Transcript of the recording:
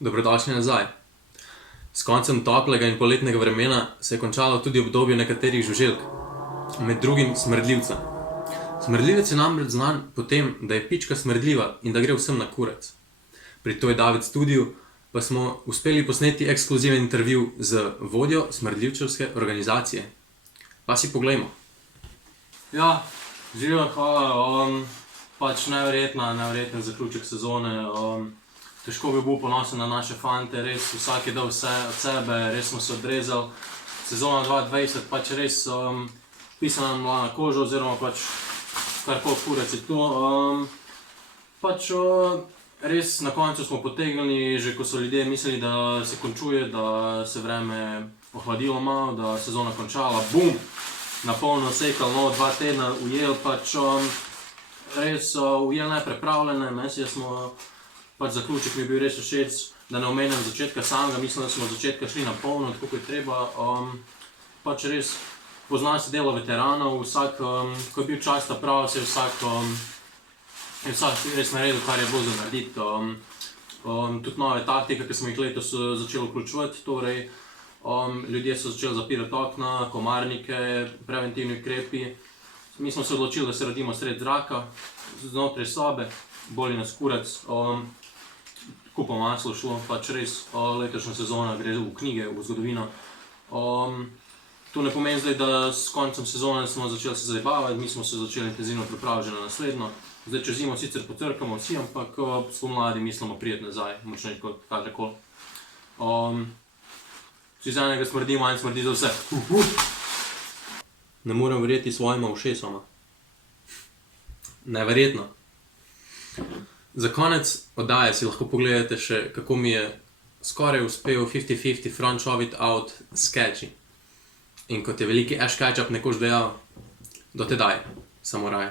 Dobrodošli nazaj. S koncem toplega in poletnega vremena se je končalo tudi obdobje nekaterih žuželk, med drugim smrdljivca. Smrdljivec je namreč znan po tem, da je pička smrdljiva in da gre vsem na kurac. Pri Toj David studiu pa smo uspeli posneti ekskluziven intervju z vodjo smrdljivčevske organizacije. Pa si poglejmo. Ja, živijo, hvala, pač neverjeten zaključek sezone. Težko bi bil ponosen na naše fante, res vsak je dal vse od sebe, res smo se odrezali. Sezona 2020 pač res pisana nam bila na kožo, oziroma pač karkoli kurac je to. Pač res na koncu smo potegnili, že ko so ljudje mislili, da se končuje, da se vreme ohladilo malo, da sezona končala, bum! Na polno sekal, 2 tedna ujel, pač res ujel neprepravljene, mesec smo, pač zaključek mi je bil res všeč, da ne omenjam začetka samega, mislim, da smo od začetka šli na polno, tako kot je treba. Pač res pozna se delo veteranov, vsak, ko je bil čas ta prav, se je vsak res naredil, kar je bilo za narediti. Tudi nove taktike, ki smo jih letos začeli vključevati, torej ljudje so začeli zapirati okna, komarnike, preventivni ukrepi. Mi smo se odločili, da se rodimo sredi zraka, znotraj sobe, boli nas kurac, kupo maslo šlo, pač res letošnja sezona gre v knjige, v zgodovino. To ne pomeni zdaj, da s koncem sezone smo začeli se zabavati, mi smo se začeli intenzivno pripravljati že na naslednjo. Zdaj čez zimo sicer potrkamo vsi, ampak spomladi mislimo priti nazaj, močneje kot kadarkoli. Vsi z enega smrdi, manj smrdi za vse. Ne morem verjeti svojima ušesoma. Neverjetno. Za konec oddaje si lahko pogledate še, kako mi je skoraj uspel 50-50 front shove it out sketchi. In kot je veliki Ash Ketchup nekoč dejal, do tedaj, samuraj.